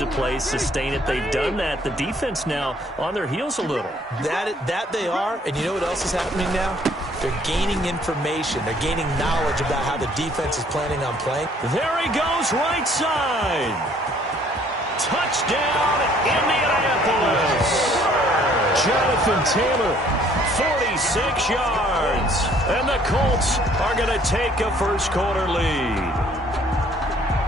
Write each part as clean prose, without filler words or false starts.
of play, sustain it. They've done that. The defense now on their heels a little. That they are, and you know what else is happening now? They're gaining information. They're gaining knowledge about how the defense is planning on playing. There he goes, right side. Touchdown, Indianapolis. Jonathan Taylor, 46 yards. And the Colts are going to take a first-quarter lead.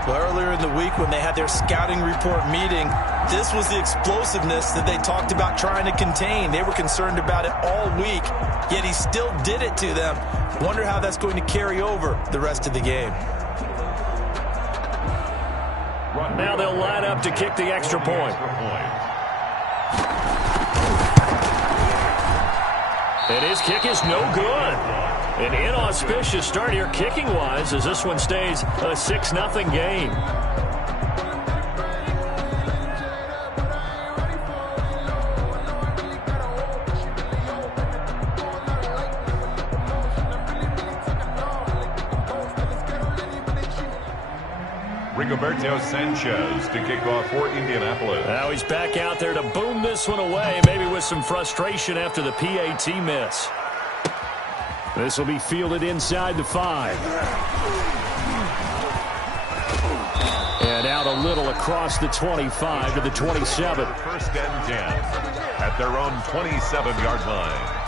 Well, earlier in the week when they had their scouting report meeting, this was the explosiveness that they talked about trying to contain. They were concerned about it all week, yet he still did it to them. Wonder how that's going to carry over the rest of the game. Now they'll line up to kick the extra point. And his kick is no good. An inauspicious start here kicking-wise as this one stays a 6-0 game. Rigoberto Sanchez to kick off for Indianapolis. Now he's back out there to boom this one away, maybe with some frustration after the PAT miss. This will be fielded inside the 5. And out a little across the 25 to the 27. First and 10 at their own 27-yard line.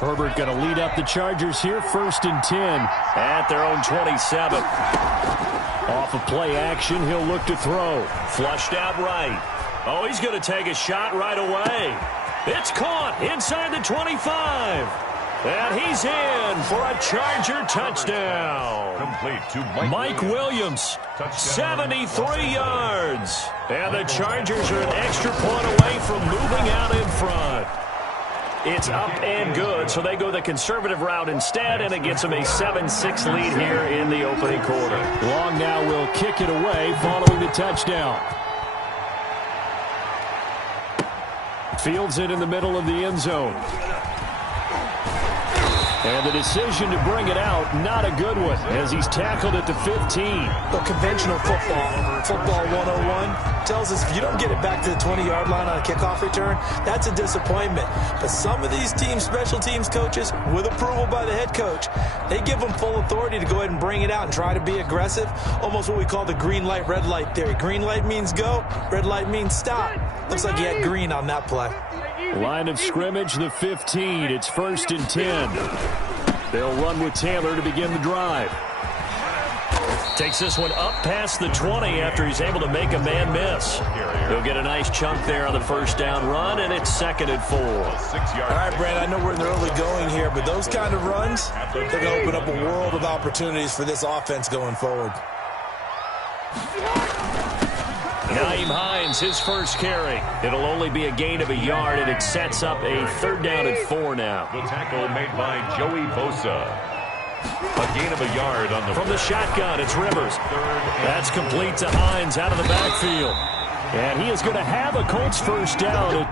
Herbert going to lead up the Chargers here, 1st and 10 at their own 27. Off of play action, he'll look to throw. Flushed out right. Oh, he's going to take a shot right away. It's caught inside the 25. And he's in for a Charger touchdown. Complete to Mike Williams, 73 yards. And the Chargers are an extra point away from moving out in front. It's up and good, so they go the conservative route instead, and it gets them a 7-6 lead here in the opening quarter. Long now will kick it away following the touchdown. Fields it in the middle of the end zone. And the decision to bring it out, not a good one, as he's tackled at the 15. Well, conventional football 101, tells us if you don't get it back to the 20-yard line on a kickoff return, that's a disappointment. But some of these special teams coaches, with approval by the head coach, they give them full authority to go ahead and bring it out and try to be aggressive, almost what we call the green light, red light theory. Green light means go, red light means stop. Looks like he had green on that play. Line of scrimmage, the 15. It's 1st and 10. They'll run with Taylor to begin the drive. Takes this one up past the 20 after he's able to make a man miss. He'll get a nice chunk there on the first down run, and it's 2nd and 4. All right, Brad, I know we're in the early going here, but those kind of runs, they're going to open up a world of opportunities for this offense going forward. Naeem Hines, his first carry. It'll only be a gain of a yard, and it sets up a 3rd down and 4 now. The tackle made by Joey Bosa. A gain of a yard on the... From the shotgun, it's Rivers. That's complete to Hines out of the backfield. And he is going to have a Colts first down.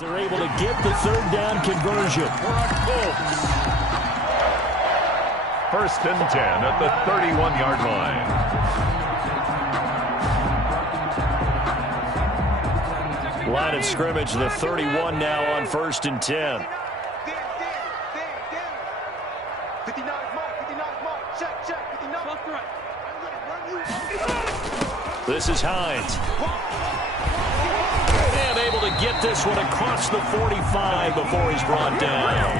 They're able to get the third down conversion. First and 10 at the 31-yard line. Line of scrimmage, the 31 now on first and 10. This is Hines. And able to get this one across the 45 before he's brought down.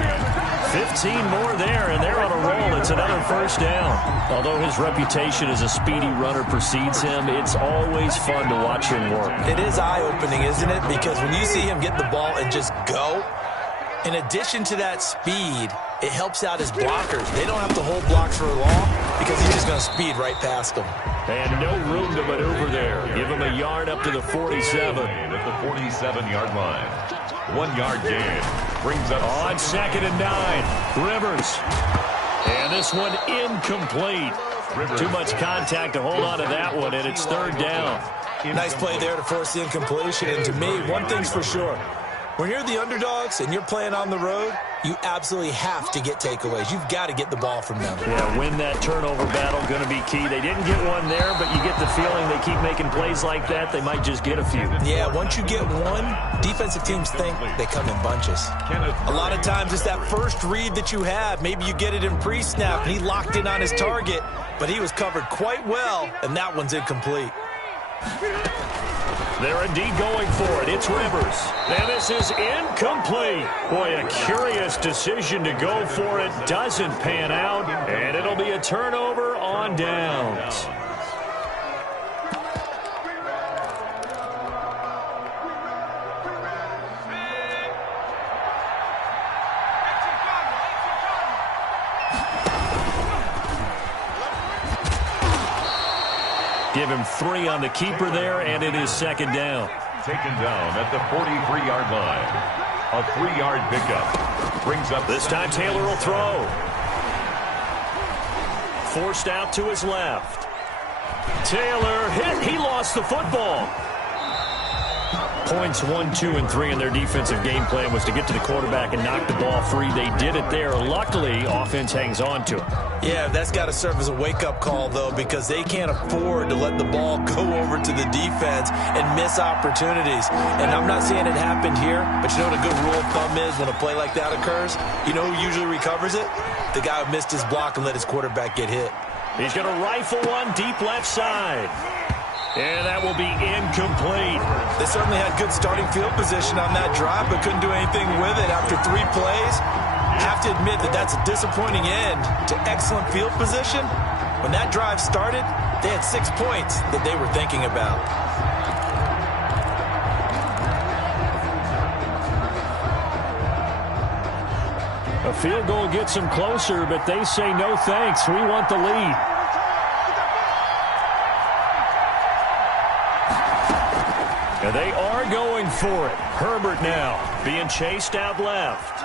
15 more there, and they're on a roll. It's another first down. Although his reputation as a speedy runner precedes him, it's always fun to watch him work. It is eye-opening, isn't it? Because when you see him get the ball and just go, in addition to that speed, it helps out his blockers. They don't have to hold blocks for long because he's just going to speed right past them. And no room to maneuver there. Give him a yard up to the 47. At the 47-yard line. 1 yard gain. Brings up on second and 9. Rivers. And this one incomplete. Too much contact to hold on to that one, and it's third down. Nice play there to force the incompletion. And to me, one thing's for sure. When you're the underdogs and you're playing on the road, you absolutely have to get takeaways. You've got to get the ball from them. Yeah, win that turnover battle, going to be key. They didn't get one there, but you get the feeling they keep making plays like that, they might just get a few. Yeah, once you get one, defensive teams think they come in bunches. A lot of times it's that first read that you have. Maybe you get it in pre-snap, and he locked in on his target, but he was covered quite well, and that one's incomplete. They're indeed going for it. It's Rivers. And this is incomplete. Boy, a curious decision to go for it. Doesn't pan out. And it'll be a turnover on downs. Give him 3 on the keeper there, and it is second down. Taken down at the 43-yard line. A 3-yard pickup. Brings up this time Taylor will throw. Forced out to his left. Taylor hit. He lost the football. Points 1, 2, and 3 in their defensive game plan was to get to the quarterback and knock the ball free. They did it there. Luckily, offense hangs on to it. Yeah, that's got to serve as a wake-up call, though, because they can't afford to let the ball go over to the defense and miss opportunities. And I'm not saying it happened here, but you know what a good rule of thumb is when a play like that occurs? You know who usually recovers it? The guy who missed his block and let his quarterback get hit. He's going to rifle one deep left side. And that will be incomplete. They certainly had good starting field position on that drive, but couldn't do anything with it after 3 plays. Have to admit that that's a disappointing end to excellent field position. When that drive started, they had 6 points that they were thinking about. A field goal gets them closer, but they say no thanks. We want the lead. And they are going for it. Herbert now being chased out left.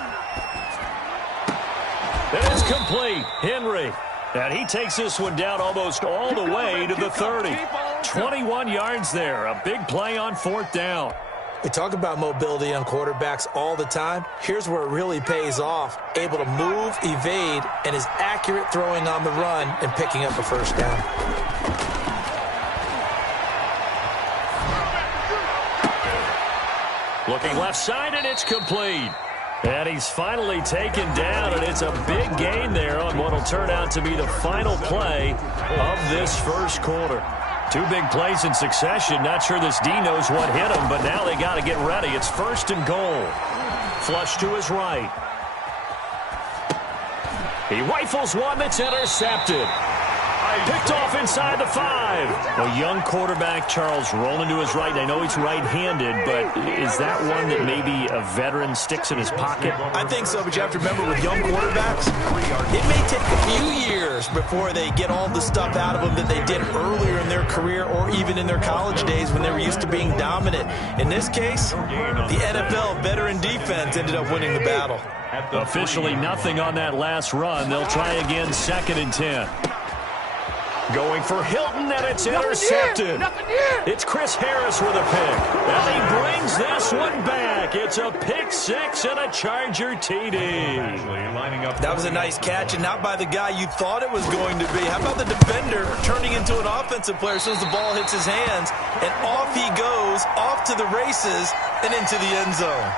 It is complete. Henry. And he takes this one down almost all the way to the 30. 21 yards there. A big play on 4th down. We talk about mobility on quarterbacks all the time. Here's where it really pays off. Able to move, evade, and is accurate throwing on the run and picking up a first down. Looking left side, and it's complete. And he's finally taken down, and it's a big gain there on what will turn out to be the final play of this first quarter. 2 big plays in succession. Not sure this D knows what hit him, but now they got to get ready. It's 1st and goal. Flush to his right. He rifles one that's intercepted. Picked off inside the 5. A young quarterback, Charles, rolling to his right. I know he's right-handed, but is that one that maybe a veteran sticks in his pocket? I think so, but you have to remember with young quarterbacks, it may take a few years before they get all the stuff out of them that they did earlier in their career or even in their college days when they were used to being dominant. In this case, the NFL veteran defense ended up winning the battle. Officially nothing on that last run. They'll try again, 2nd and 10. Going for Hilton, and it's intercepted. It's Chris Harris with a pick. And he brings this one back. back. It's a pick six and a Charger TD. That was a nice catch, and not by the guy you thought it was going to be. How about the defender turning into an offensive player as soon as the ball hits his hands, and off he goes, off to the races, and into the end zone.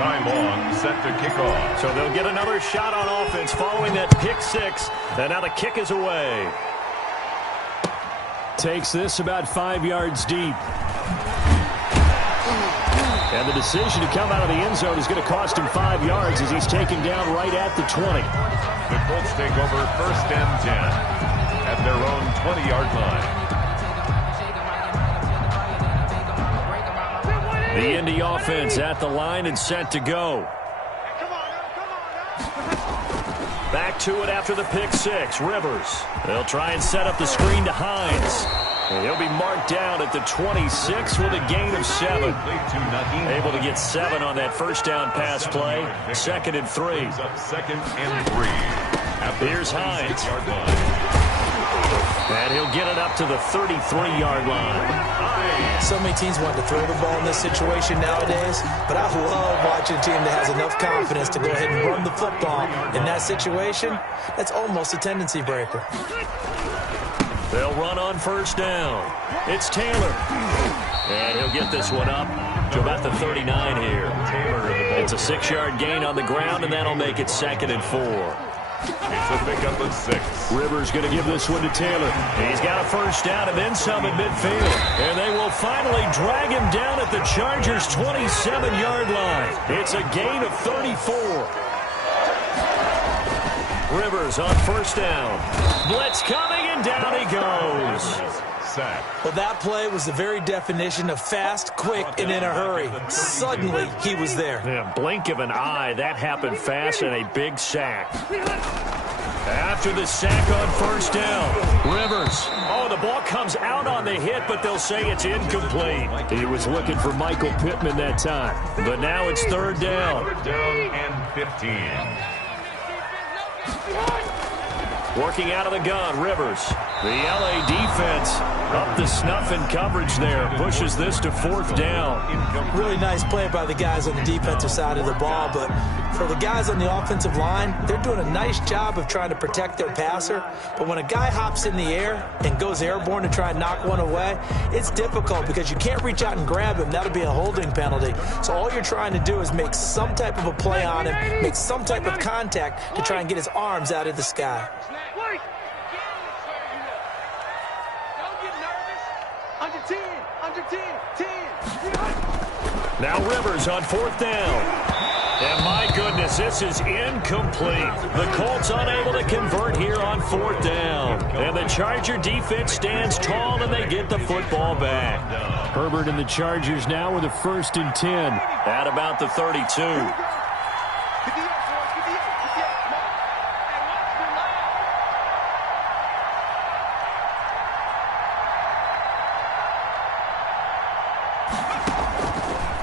Ty Long set to kick off. So they'll get another shot on offense following that pick six, and now the kick is away. Takes this about 5 yards deep. And the decision to come out of the end zone is going to cost him 5 yards as he's taken down right at the 20. The Colts take over 1st and 10 at their own 20-yard line. The Indy offense at the line and set to go. Back to it after the pick six. Rivers. They'll try and set up the screen to Hines. And he'll be marked down at the 26 with a gain of 7. Able to get 7 on that first down pass play. 2nd and 3. 2nd and 3. Here's Hines. And he'll get it up to the 33-yard line. So many teams want to throw the ball in this situation nowadays, but I love watching a team that has enough confidence to go ahead and run the football. In that situation, that's almost a tendency breaker. They'll run on 1st down. It's Taylor. And he'll get this one up to about the 39 here. It's a 6-yard gain on the ground, and that'll make it 2nd and 4. It's a pickup of 6. Rivers going to give this one to Taylor. He's got a 1st down and then some in midfield. And they will finally drag him down at the Chargers' 27-yard line. It's a gain of 34. Rivers on 1st down. Blitz coming, and down he goes. Sack. Well, that play was the very definition of fast, quick, and in a hurry. Suddenly, he was there. Yeah, blink of an eye, that happened fast, and a big sack. After the sack on 1st down, Rivers. Oh, the ball comes out on the hit, but they'll say it's incomplete. He was looking for Michael Pittman that time. But now it's 3rd down. 3rd down and 15. Working out of the gun, Rivers. The LA defense up the snuff in coverage there. Pushes this to 4th down. Really nice play by the guys on the defensive side of the ball, but for the guys on the offensive line, they're doing a nice job of trying to protect their passer. But when a guy hops in the air and goes airborne to try and knock one away, it's difficult because you can't reach out and grab him. That'll be a holding penalty. So all you're trying to do is make some type of a play on him, make some type of contact to try and get his arms out of the sky. Now Rivers on 4th down. And my goodness, this is incomplete. The Colts unable to convert here on 4th down. And the Charger defense stands tall, and they get the football back. Herbert and the Chargers now with a 1st and 10 at about the 32.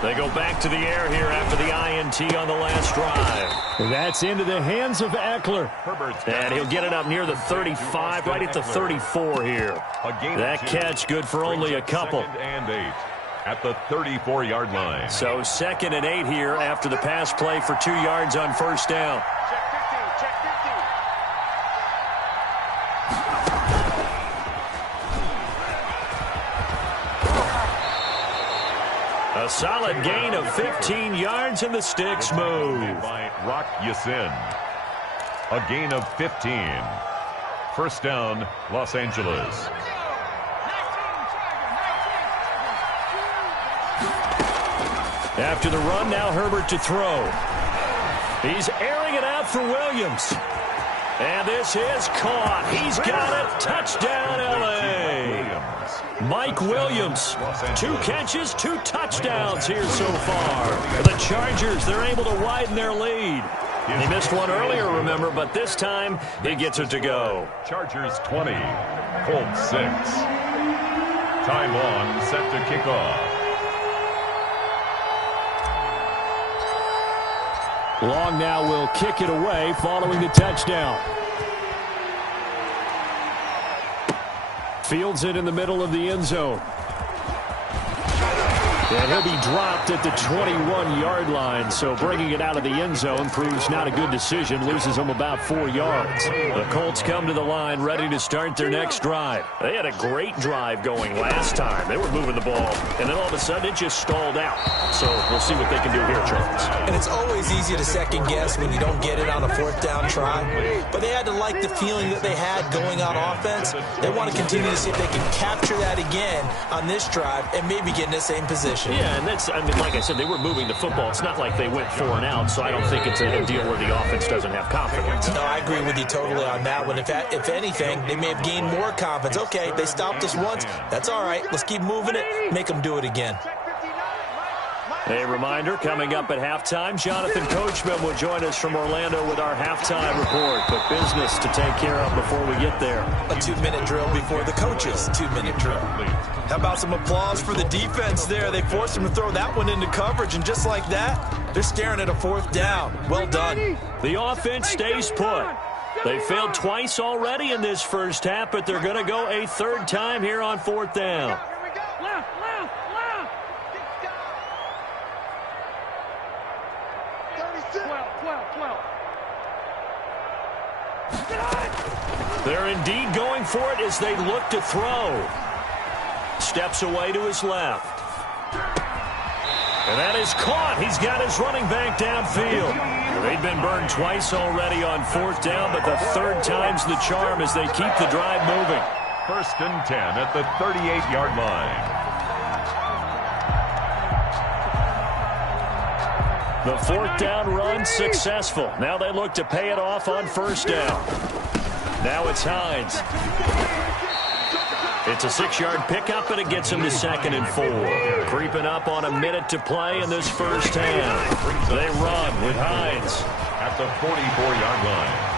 They go back to the air here after the INT on the last drive. And that's into the hands of Eckler. And he'll get it up near the 35, right at the 34 here. That catch good for only a couple. 2nd and 8 at the 34-yard line. So 2nd and 8 here after the pass play for 2 yards on 1st down. A solid gain of 15 yards, and the sticks move. By Rock Yassin. A gain of 15. 1st down, Los Angeles. After the run, now Herbert to throw. He's airing it out for Williams. And this is caught. He's got it. Touchdown, L.A. Mike Williams, 2 catches, 2 touchdowns here so far. The Chargers, they're able to widen their lead. He missed one earlier, remember, but this time he gets it to go. Chargers 20, Colts 6. Ty Long set to kick off. Long now will kick it away following the touchdown. Fields it in the middle of the end zone. And he'll be dropped at the 21-yard line, so bringing it out of the end zone proves not a good decision, loses him about 4 yards. The Colts come to the line ready to start their next drive. They had a great drive going last time. They were moving the ball, and then all of a sudden it just stalled out. So we'll see what they can do here, Charles. And it's always easy to second-guess when you don't get it on a fourth down try, but they had to like the feeling that they had going on offense. They want to continue to see if they can capture that again on this drive and maybe get in the same position. Yeah, and that's, I mean, like I said, they were moving the football. It's not like they went 4 and out, so I don't think it's a deal where the offense doesn't have confidence. No, I agree with you totally on that one. If anything, they may have gained more confidence. Okay, they stopped us once. That's all right. Let's keep moving it. Make them do it again. A reminder, coming up at halftime, Jonathan Coachman will join us from Orlando with our halftime report. But business to take care of before we get there. A 2-minute drill before the coach's 2-minute drill. How about some applause for the defense there? They forced him to throw that one into coverage, and just like that, they're staring at a fourth down. Well done. The offense stays put. They failed twice already in this first half, but they're going to go a third time here on fourth down. They're indeed going for it as they look to throw. Steps away to his left. And that is caught. He's got his running back downfield. They've been burned twice already on fourth down, but the third time's the charm as they keep the drive moving. 1st and 10 at the 38-yard line. The fourth down run successful. Now they look to pay it off on first down. Now it's Hines. It's a 6-yard pickup, and it gets him to 2nd and 4. Creeping up on a minute to play in this first half. They run with Hines. At the 44-yard line.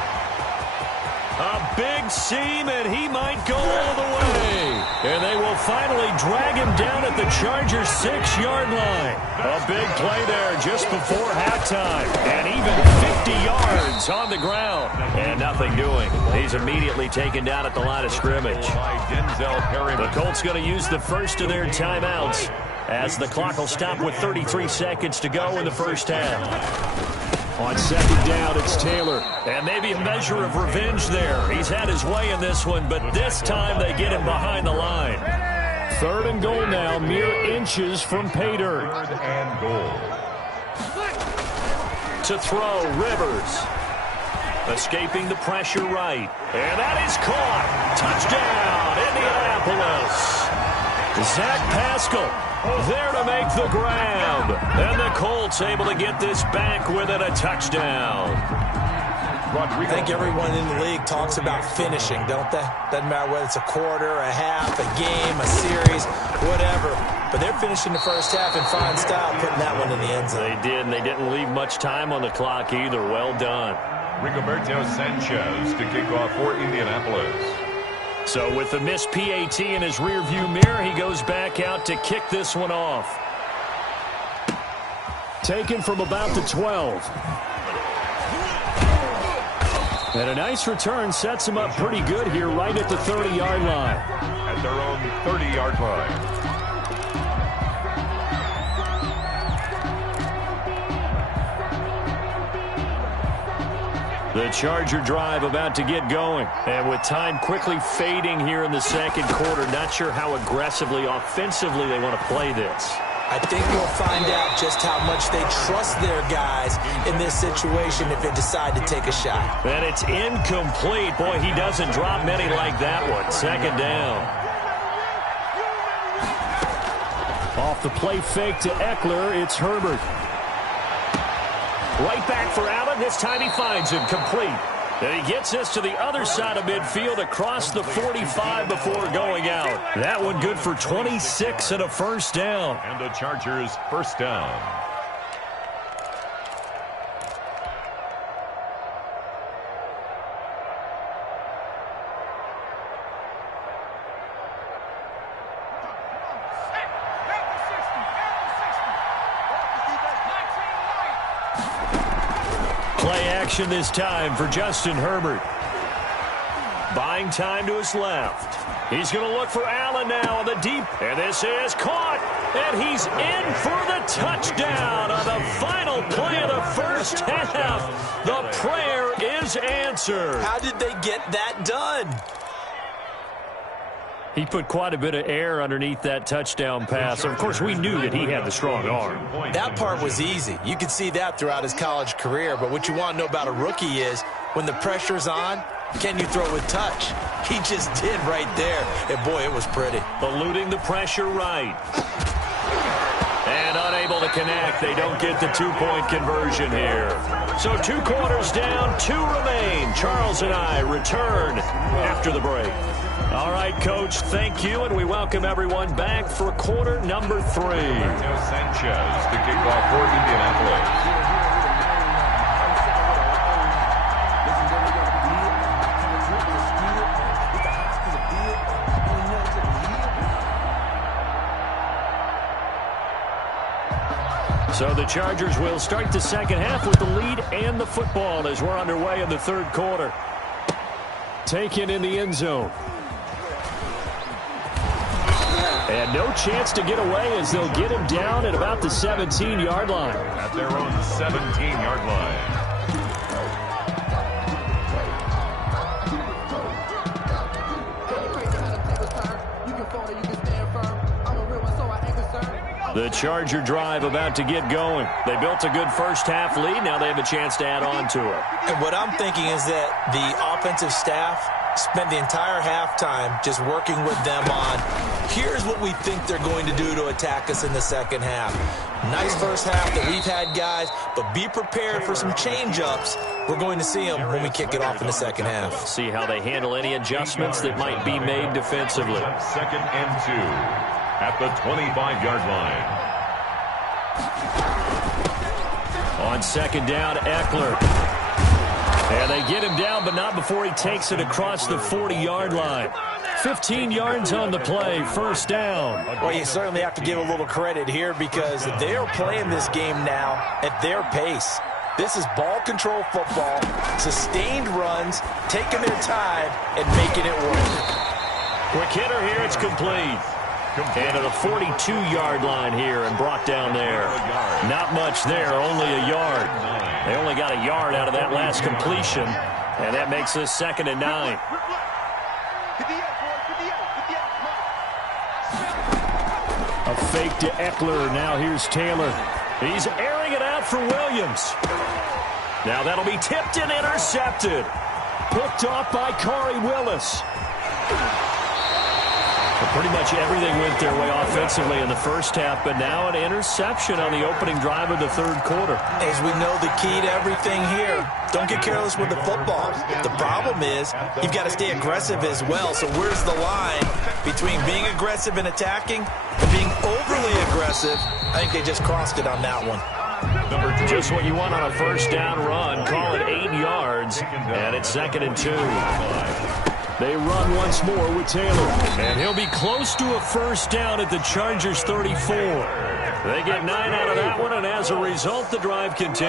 A big seam, and he might go all the way. And they will finally drag him down at the Chargers' 6-yard line. A big play there just before halftime. And even 50 yards on the ground. And nothing doing. He's immediately taken down at the line of scrimmage. The Colts going to use the first of their timeouts as the clock will stop with 33 seconds to go in the first half. On second down, it's Taylor. And maybe a measure of revenge there. He's had his way in this one, but this time they get him behind the line. 3rd and goal now, mere inches from pay dirt. 3rd and goal. To throw, Rivers. Escaping the pressure right. And that is caught. Touchdown, Indianapolis. Zach Pascal there to make the grab. And the Colts able to get this back within a touchdown. I think everyone in the league talks about finishing, don't they? Doesn't matter whether it's a quarter, a half, a game, a series, whatever. But they're finishing the first half in fine style, putting that one in the end zone. They did, and they didn't leave much time on the clock either. Well done. Rigoberto Sanchez to kick off for Indianapolis. So with the missed PAT in his rearview mirror, he goes back out to kick this one off. Taken from about the 12. And a nice return sets him up pretty good here right at the 30-yard line. At their own 30-yard line. The Charger drive about to get going. And with time quickly fading here in the second quarter, not sure how aggressively, offensively they want to play this. I think we'll find out just how much they trust their guys in this situation if they decide to take a shot. And it's incomplete. Boy, he doesn't drop many like that one. 2nd down. Off the play fake to Eckler, it's Herbert. Right back for Allen. This time he finds him complete. And he gets this to the other side of midfield across the 45 before going out. That one good for 26 and a first down. And the Chargers first down. This time for Justin Herbert. Buying time to his left. He's going to look for Allen now on the deep. And this is caught. And he's in for the touchdown on the final play of the first half. The prayer is answered. How did they get that done? He put quite a bit of air underneath that touchdown pass. Of course, we knew that he had the strong arm. That part was easy. You could see that throughout his college career. But what you want to know about a rookie is when the pressure's on, can you throw with touch? He just did right there. And, boy, it was pretty. Eluding the pressure right. And unable to connect. They don't get the two-point conversion here. So 2 quarters down, 2 remain. Charles and I return after the break. All right, Coach, thank you, and we welcome everyone back for quarter number 3. Sanchez to kick off for Indianapolis. So the Chargers will start the second half with the lead and the football as we're underway in the third quarter. Taken in the end zone. And no chance to get away as they'll get him down at about the 17-yard line. At their own 17-yard line. The Charger drive about to get going. They built a good first half lead. Now they have a chance to add on to it. And what I'm thinking is that the offensive staff spent the entire halftime just working with them on, here's what we think they're going to do to attack us in the second half. Nice first half that we've had, guys, but be prepared for some change-ups. We're going to see them when we kick it off in the second half. See how they handle any adjustments that might be made defensively. 2nd and 2. At the 25-yard line. On second down, Eckler. And they get him down, but not before he takes it across the 40-yard line. 15 yards on the play, first down. Well, you certainly have to give a little credit here because they are playing this game now at their pace. This is ball control football, sustained runs, taking their time, and making it work. Quick hitter here, it's complete. And to the 42-yard line here and brought down there. Not much there, only a yard. They only got a yard out of that last completion, and that makes this 2nd and 9. A fake to Eckler. Now here's Taylor. He's airing it out for Williams. Now that'll be tipped and intercepted. Picked off by Corey Willis. Pretty much everything went their way offensively in the first half, but now an interception on the opening drive of the third quarter. As we know, the key to everything here, don't get careless with the football. The problem is you've got to stay aggressive as well. So where's the line between being aggressive and attacking and being overly aggressive? I think they just crossed it on that one. Just what you want on a first down run. Call it 8 yards, and it's 2nd and 2. They run once more with Taylor. And he'll be close to a first down at the Chargers 34. They get 9 out of that one, and as a result, the drive continues.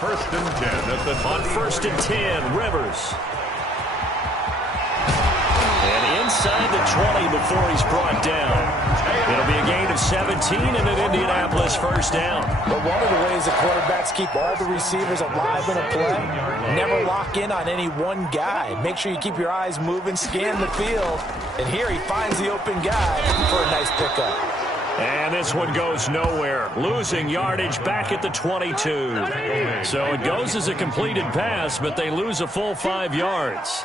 1st and 10 at the on 1st and 10, Rivers. And inside the 20 before he's brought down. It'll be a gain of 17 and an Indianapolis first down. But one of the ways that quarterbacks keep all the receivers alive in a play, never lock in on any one guy. Make sure you keep your eyes moving, scan the field. And here he finds the open guy for a nice pickup. And this one goes nowhere. Losing yardage back at the 22. So it goes as a completed pass, but they lose a full 5 yards.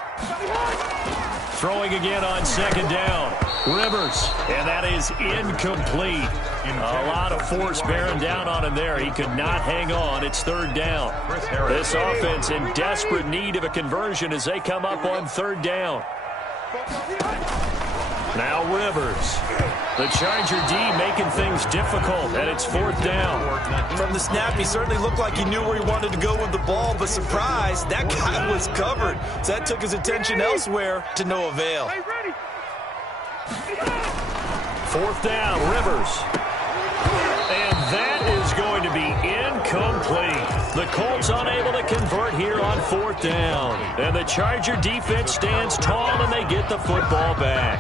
Throwing again on second down. Rivers, and that is incomplete. A lot of force bearing down on him there. He could not hang on. It's third down. This offense in desperate need of a conversion as they come up on third down. Now Rivers. The Charger D making things difficult, and it's fourth down. From the snap, he certainly looked like he knew where he wanted to go with the ball, but surprise, that guy was covered. So that took his attention elsewhere to no avail. Fourth down, Rivers. And that is going to be incomplete. The Colts unable to convert here on fourth down. And the Charger defense stands tall, and they get the football back.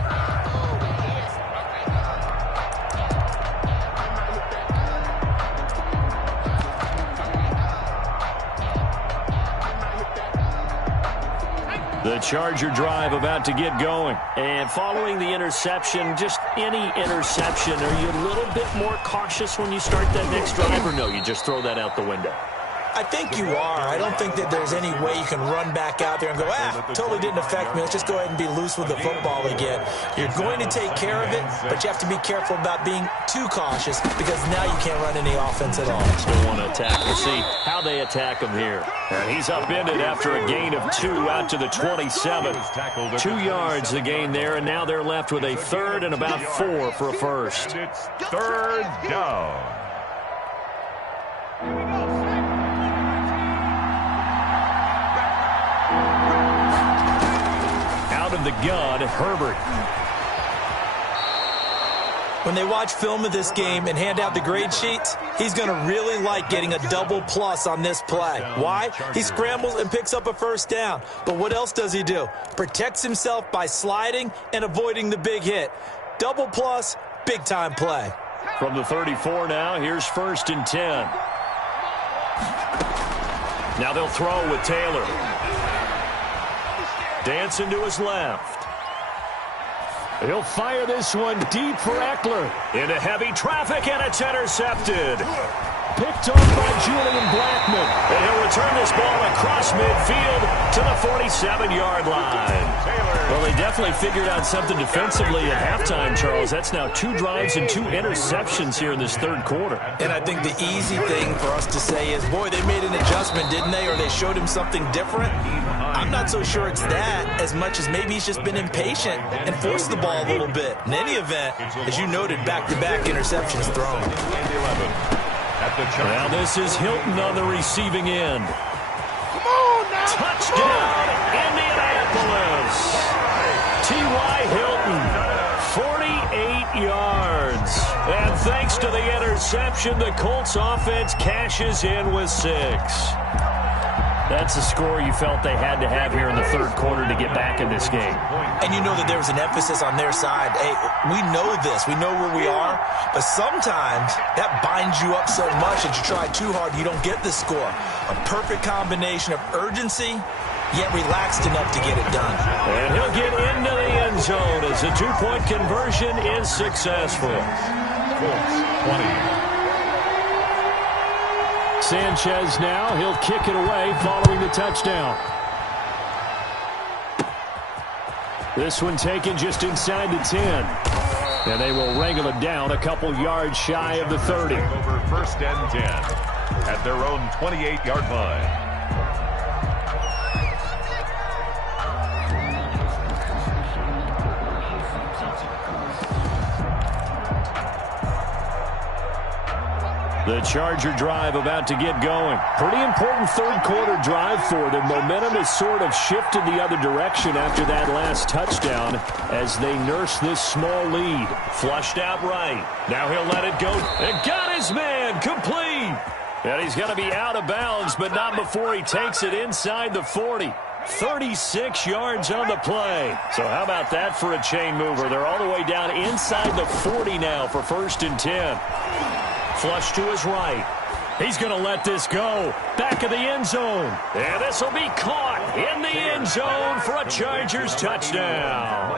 The Charger drive about to get going. And following the interception, just any interception, are you a little bit more cautious when you start that next drive, or no, you just throw that out the window? I think you are. I don't think that there's any way you can run back out there and go, totally didn't affect me. Let's just go ahead and be loose with the football again. You're going to take care of it, but you have to be careful about being too cautious because now you can't run any offense at all. Still want to attack. We'll see how they attack him here. And he's upended after a gain of 2 out to the 27. 2 yards the gain there, and now they're left with a third and about 4 for a first. And it's third down. Of the gun, Herbert. When they watch film of this game and hand out the grade sheets, he's going to really like getting a double plus on this play. Why? He scrambles and picks up a first down. But what else does he do? Protects himself by sliding and avoiding the big hit. Double plus, big time play. From the 34 now, here's 1st and 10. Now they'll throw with Taylor. Dancing to his left. He'll fire this one deep for Eckler. Into heavy traffic, and it's intercepted. Picked off by Julian Blackman. And he'll return this ball across midfield to the 47-yard line. Well, they definitely figured out something defensively at halftime, Charles. That's now 2 drives and 2 interceptions here in this third quarter. And I think the easy thing for us to say is, boy, they made an adjustment, didn't they? Or they showed him something different. I'm not so sure it's that as much as maybe he's just been impatient and forced the ball a little bit. In any event, as you noted, back-to-back interceptions thrown. Now this is Hilton on the receiving end. Come on now. Touchdown, Indianapolis. T.Y. Hilton, 48 yards. And thanks to the interception, the Colts offense cashes in with 6. That's a score you felt they had to have here in the third quarter to get back in this game. And you know that there was an emphasis on their side. Hey, we know this. We know where we are. But sometimes that binds you up so much that you try too hard, you don't get the score. A perfect combination of urgency, yet relaxed enough to get it done. And he'll get into the end zone as the 2-point conversion is successful. 20. Sanchez now, he'll kick it away following the touchdown. This one taken just inside the 10. And they will wrangle it down a couple yards shy of the 30. Over 1st and 10 at their own 28-yard line. The Charger drive about to get going. Pretty important third quarter drive for them. Momentum has sort of shifted the other direction after that last touchdown as they nurse this small lead. Flushed out right. Now he'll let it go. And got his man complete. And he's going to be out of bounds, but not before he takes it inside the 40. 36 yards on the play. So how about that for a chain mover? They're all the way down inside the 40 now for 1st and 10. Flush to his right. He's going to let this go. Back of the end zone. And this will be caught in the end zone for a Chargers touchdown.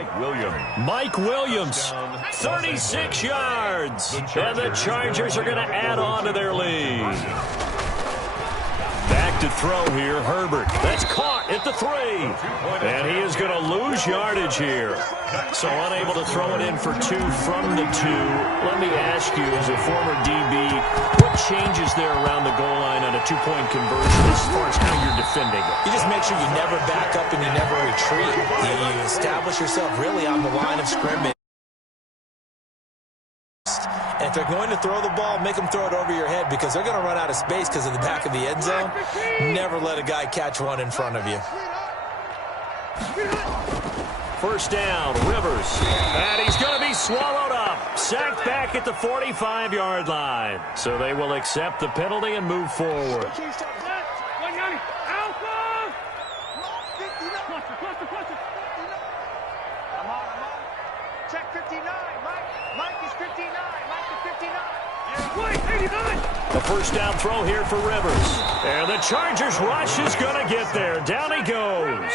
Mike Williams, 36 yards. And the Chargers are going to add on to their lead. Back to throw here, Herbert. That's caught at the 3. And he is going to lose yardage here. So unable to throw it in for 2 from the 2. Let me ask you, as a former DB, what changes there around the goal line on a 2-point conversion as far as how you're defending it? You just make sure you never back up and you never retreat. You establish yourself really on the line of scrimmage. And if they're going to throw the ball, make them throw it over your head because they're going to run out of space because of the back of the end zone. Never let a guy catch one in front of you. First down, Rivers. And he's going to be swallowed up. Sacked back at the 45-yard line. So they will accept the penalty and move forward. Check 59. Mike is 59. Mike is 59. A first down throw here for Rivers. And the Chargers rush is going to get there. Down he goes.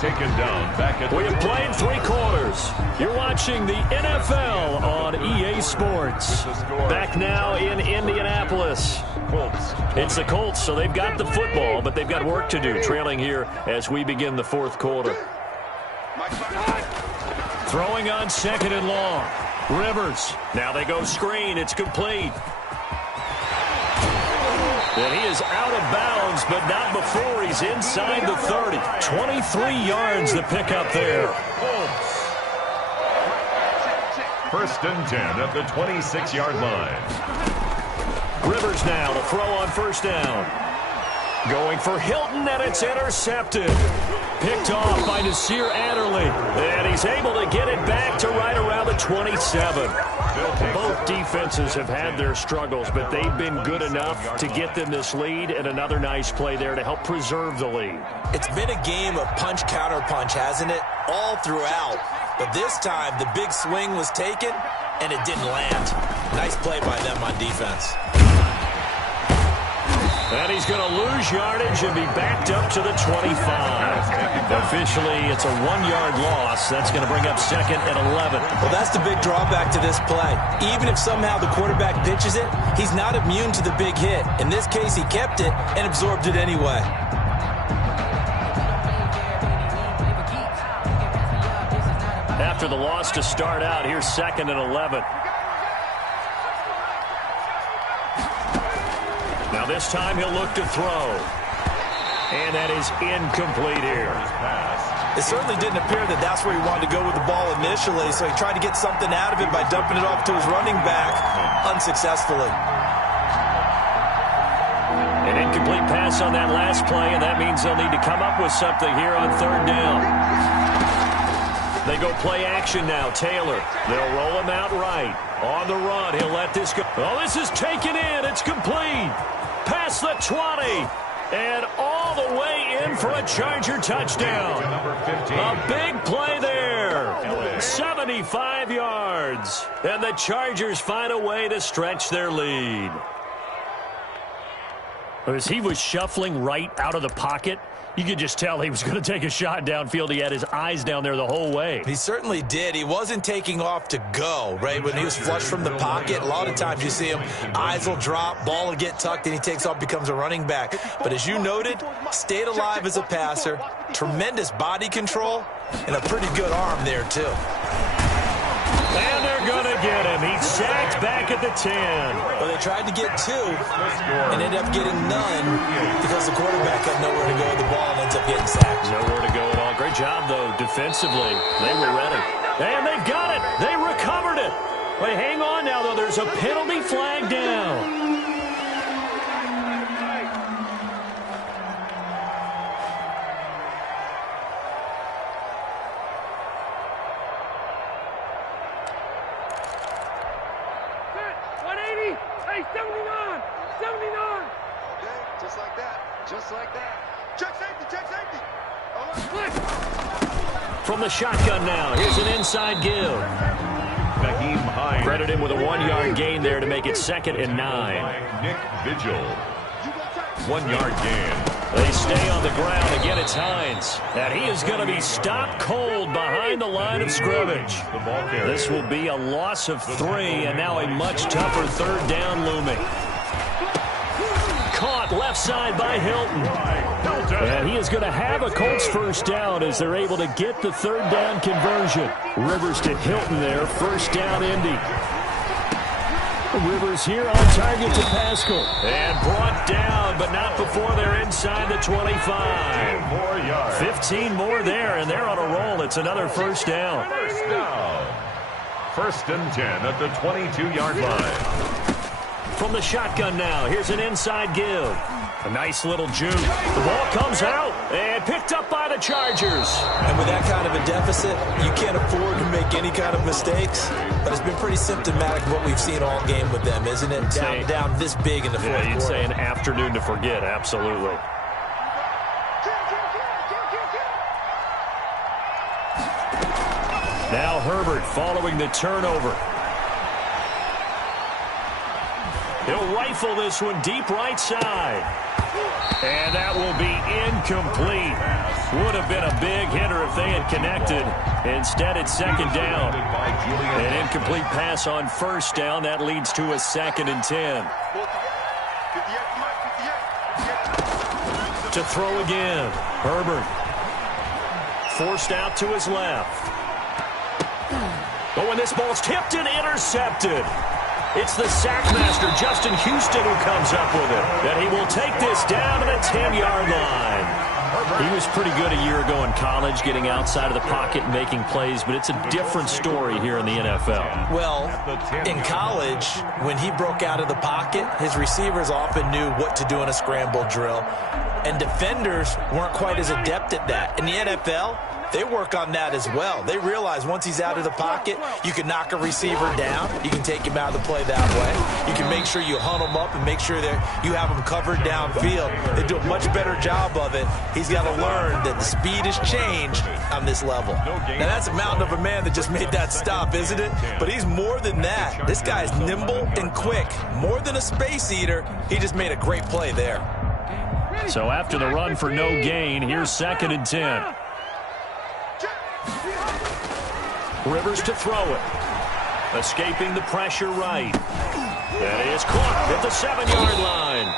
taken down back at We have played 3 quarters. You're watching the NFL on EA Sports. Back now in Indianapolis. It's the Colts, so they've got the football, but they've got work to do, trailing here as we begin the 4th quarter. Throwing on 2nd and long. Rivers. Now they go screen. It's complete. And he is out of bounds, but not before he's inside the 30. 23 yards to pick up there. 1st and 10 at the 26-yard line. Rivers now to throw on 1st down. Going for Hilton, and it's intercepted. Picked off by Nasir Adderley. And he's able to get it back to right around the 27. Both defenses have had their struggles, but they've been good enough to get them this lead, and another nice play there to help preserve the lead. It's been a game of punch-counter-punch, hasn't it? All throughout. But this time, the big swing was taken, and it didn't land. Nice play by them on defense. And he's going to lose yardage and be backed up to the 25. Officially, it's a 1-yard loss. That's going to bring up 2nd and 11. Well, that's the big drawback to this play. Even if somehow the quarterback pitches it, he's not immune to the big hit. In this case, he kept it and absorbed it anyway. After the loss to start out, here's 2nd and 11. Now this time he'll look to throw. And that is incomplete here. It certainly didn't appear that that's where he wanted to go with the ball initially, so he tried to get something out of it by dumping it off to his running back unsuccessfully. An incomplete pass on that last play, and that means they'll need to come up with something here on 3rd down. They go play action now. Taylor, they'll roll him out right. On the run, he'll let this go. Oh, this is taken in. It's complete. Past the 20. And all the way in for a Charger touchdown. A big play there. 75 yards. And the Chargers find a way to stretch their lead. As he was shuffling right out of the pocket, you could just tell he was going to take a shot downfield. He had his eyes down there the whole way. He certainly did. He wasn't taking off to go, right? When he was flush from the pocket, a lot of times you see him, eyes will drop, ball will get tucked, and he takes off, becomes a running back. But as you noted, stayed alive as a passer, tremendous body control, and a pretty good arm there, too. And they're going to get him. He's sacked back at the 10. Well, they tried to get 2 and ended up getting none because the quarterback had nowhere to go with the ball and ends up getting sacked. Nowhere to go at all. Great job, though, defensively. They were ready. And they've got it. They recovered it. Wait, hang on now, though. There's a penalty flag down. From the shotgun now, here's an inside give. Credit him with a 1-yard gain there to make it 2nd and 9. Nick Vigil. 1-yard gain. They stay on the ground. Again, it's Hines. And he is going to be stopped cold behind the line of scrimmage. This will be a loss of 3, and now a much tougher 3rd down looming. Caught left side by Hilton. And he is going to have a Colts 1st down as they're able to get the 3rd down conversion. Rivers to Hilton there, 1st down Indy. Rivers here on target to Pascal. And brought down, but not before they're inside the 25. 15 more there, and they're on a roll. It's another 1st down. 1st and 10 at the 22-yard line. From the shotgun now, here's an inside give. A nice little juke. The ball comes out and picked up by the Chargers. And with that kind of a deficit, you can't afford to make any kind of mistakes. But it's been pretty symptomatic of what we've seen all game with them, isn't it? Down this big in the 4th quarter. You'd say an afternoon to forget, absolutely. Now Herbert following the turnover. He'll rifle this one deep right side. And that will be incomplete. Would have been a big hitter if they had connected. Instead, it's second down. An incomplete pass on first down. That leads to a 2nd and 10. To throw again. Herbert. Forced out to his left. Oh, and this ball's tipped and intercepted. It's the sackmaster, Justin Houston, who comes up with it. And he will take this down to the 10-yard line. He was pretty good a year ago in college, getting outside of the pocket and making plays, but it's a different story here in the NFL. Well, in college, when he broke out of the pocket, his receivers often knew what to do in a scramble drill, and defenders weren't quite as adept at that. In the NFL, they work on that as well. They realize once he's out of the pocket, you can knock a receiver down. You can take him out of the play that way. You can make sure you hunt him up and make sure that you have him covered downfield. They do a much better job of it. He's got to learn that the speed has changed on this level. Now, that's a mountain of a man that just made that stop, isn't it? But he's more than that. This guy's nimble and quick. More than a space eater, he just made a great play there. So after the run for no gain, here's 2nd and 10. Rivers to throw it. Escaping the pressure right. That is caught at the 7-yard line.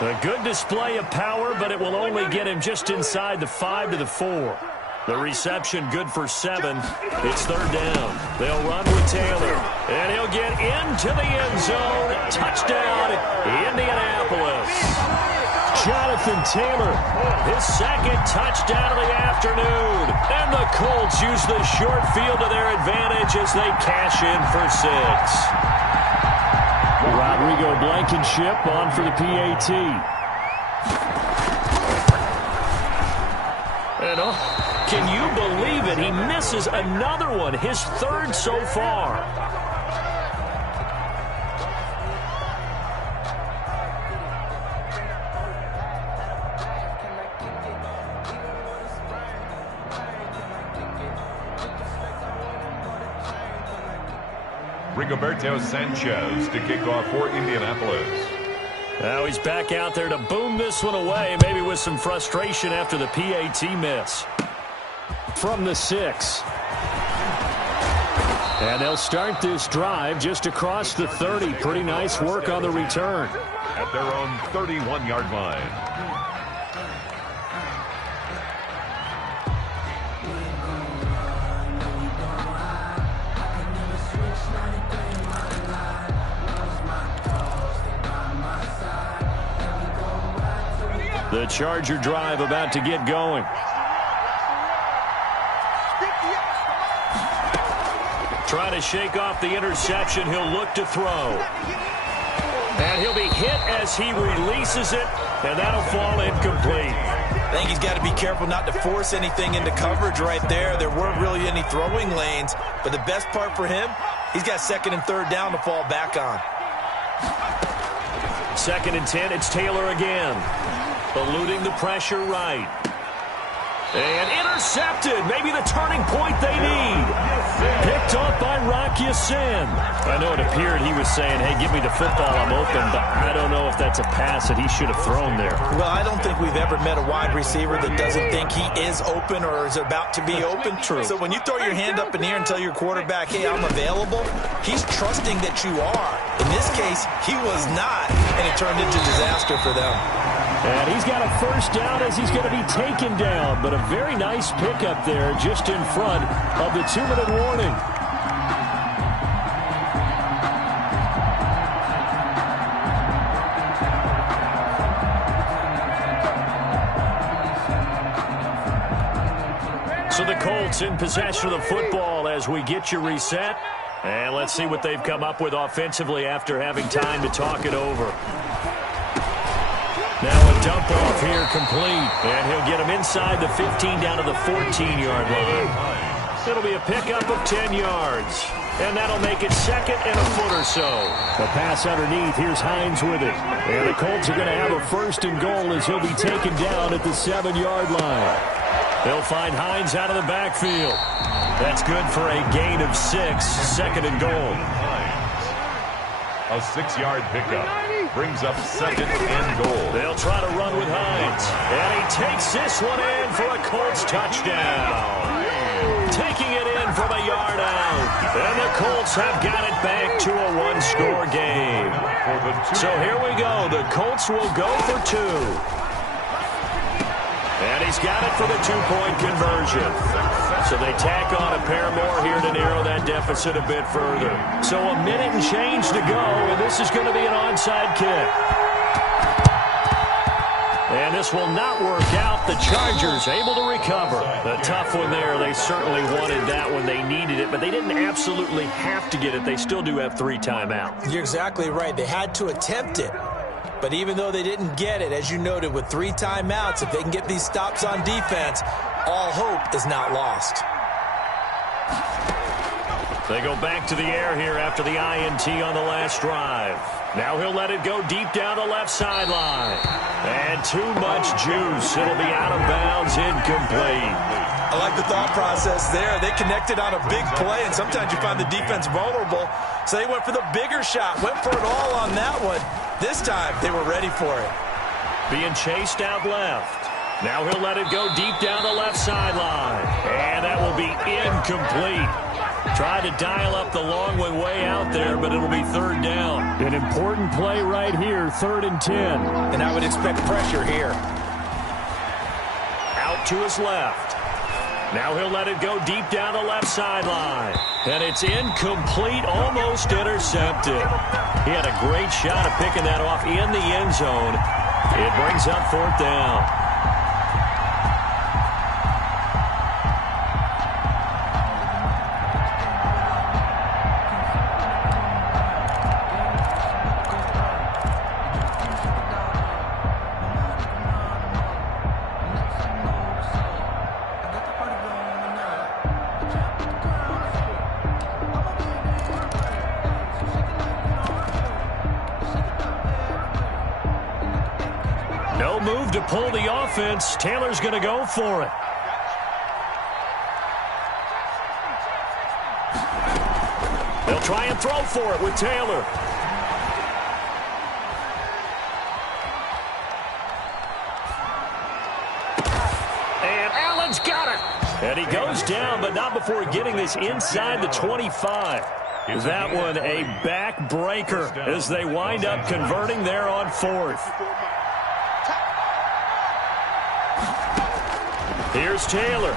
A good display of power, but it will only get him just inside the 5 to the 4. The reception good for 7. It's 3rd down. They'll run with Taylor. And he'll get into the end zone. Touchdown, Indianapolis. Jonathan Taylor, his 2nd touchdown of the afternoon. And the Colts use the short field to their advantage as they cash in for 6. Rodrigo Blankenship on for the PAT. And can you believe it? He misses another one, his 3rd so far. Rigoberto Sanchez to kick off for Indianapolis. Now he's back out there to boom this one away, maybe with some frustration after the PAT miss. From the 6. And they'll start this drive just across the 30. Pretty nice work on the return. At their own 31-yard line. The Charger drive about to get going. Trying to shake off the interception. He'll look to throw. And he'll be hit as he releases it, and that'll fall incomplete. I think he's got to be careful not to force anything into coverage right there. There weren't really any throwing lanes, but the best part for him, he's got 2nd and 3rd down to fall back on. 2nd and 10, it's Taylor again. Eluding the pressure right. And intercepted. Maybe the turning point they need. Picked up by Rocky Sin. I know it appeared he was saying, hey, give me the football, I'm open, but I don't know if that's a pass that he should have thrown there. Well, I don't think we've ever met a wide receiver that doesn't think he is open or is about to be open. True. So when you throw your hand up in the air and tell your quarterback, hey, I'm available, he's trusting that you are. In this case, he was not, and it turned into disaster for them. And he's got a 1st down as he's going to be taken down. But a very nice pickup there just in front of the 2-minute warning. So the Colts in possession of the football as we get you reset. And let's see what they've come up with offensively after having time to talk it over. Now a dump off here complete. And he'll get him inside the 15 down to the 14-yard line. It'll be a pickup of 10 yards. And that'll make it 2nd and a foot or so. The pass underneath. Here's Hines with it. And the Colts are going to have a 1st and goal as he'll be taken down at the 7-yard line. They'll find Hines out of the backfield. That's good for a gain of 6. 2nd and goal. A 6-yard pickup. brings up 2nd and goal. They'll try to run with Hines. And he takes this one in for a Colts touchdown. Taking it in from a yard out. And the Colts have got it back to a one-score game. So here we go. The Colts will go for 2. And he's got it for the 2-point conversion. So they tack on a pair more here to narrow that deficit a bit further. So a minute and change to go, and this is going to be an onside kick. And this will not work out. The Chargers able to recover. The tough one there. They certainly wanted that when they needed it, but they didn't absolutely have to get it. They still do have 3 timeouts. You're exactly right. They had to attempt it. But even though they didn't get it, as you noted, with 3 timeouts, if they can get these stops on defense, all hope is not lost. They go back to the air here after the INT on the last drive. Now he'll let it go deep down the left sideline. And too much juice. It'll be out of bounds, incomplete. I like the thought process there. They connected on a big play, and sometimes you find the defense vulnerable. So they went for the bigger shot, went for it all on that one. This time, they were ready for it. Being chased out left. Now he'll let it go deep down the left sideline. And that will be incomplete. Tried to dial up the long one way out there, but it'll be 3rd down. An important play right here, 3rd and 10. And I would expect pressure here. Out to his left. Now he'll let it go deep down the left sideline. And it's incomplete, almost intercepted. He had a great shot at picking that off in the end zone. It brings up 4th down. No move to pull the offense. Taylor's going to go for it. They'll try and throw for it with Taylor. And Allen's got it. And he goes down, but not before getting this inside the 25. That one a backbreaker as they wind up converting there on 4th. Here's Taylor.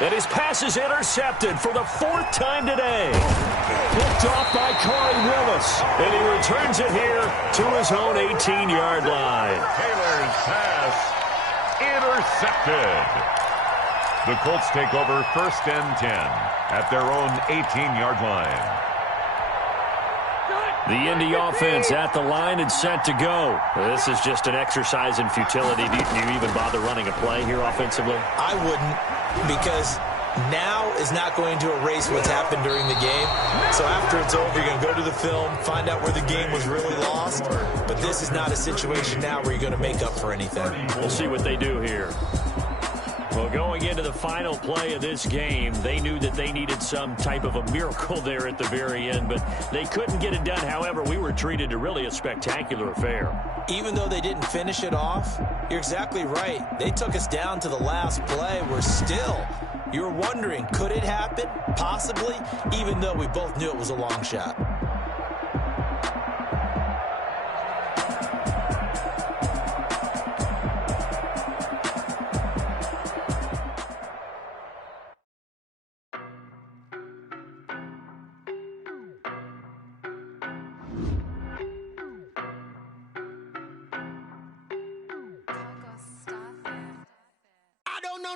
And his pass is intercepted for the 4th time today. Picked off by Corey Willis. And he returns it here to his own 18-yard line. Taylor's pass intercepted. The Colts take over 1st and 10 at their own 18-yard line. The Indy offense at the line and set to go. This is just an exercise in futility. Do you even bother running a play here offensively? I wouldn't, because now is not going to erase what's happened during the game. So after it's over, you're going to go to the film, find out where the game was really lost. But this is not a situation now where you're going to make up for anything. We'll see what they do here. Well, going into the final play of this game, they knew that they needed some type of a miracle there at the very end, but they couldn't get it done. However, we were treated to really a spectacular affair. Even though they didn't finish it off, you're exactly right. They took us down to the last play. We're still, you were wondering, could it happen? Possibly, even though we both knew it was a long shot.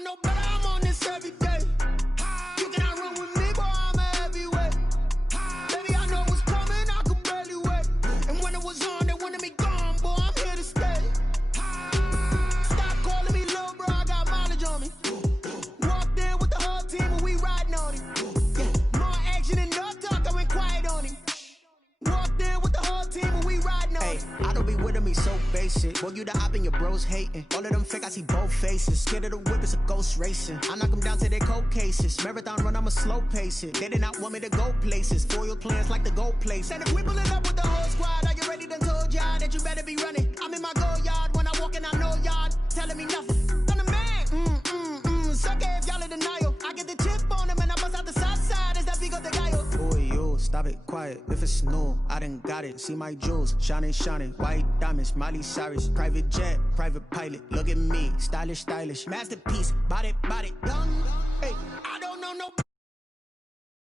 No better, I'm on this every day. You cannot run with me, boy, I'm a heavyweight. Baby, I know what's coming, I could barely wait. And when it was on, they wanted me gone, boy, I'm here to stay. Stop calling me little bro, I got mileage on me. Walked in with the whole team and we riding on him. Yeah, more action and no talk, I went quiet on him. Walked in with the whole team and we riding on him. I don't be with me so basic. Boy, you the op and your bros hating. All of them fake, I see both faces. Scared of the whip, it's a ghost racing. I knock them down to their cold cases. Marathon run, I'ma slow pace it. They did not want me to go places. Foil plans like the gold place. And if we pulling up with the whole squad, are you ready? Done told y'all that you better be running. I'm in my go yard. When I walk in, I know y'all telling me nothing. I'm the man. Suck it if y'all in denial. I get the chip on them and I bust out the south side. Is that Vigo de Gallo? Boy, yo, stop it, quiet. If it's new, I done got it. See my jewels, shining, white diamonds, Miley Cyrus, private jet, private pilot. Look at me, stylish, masterpiece, body, young. Hey.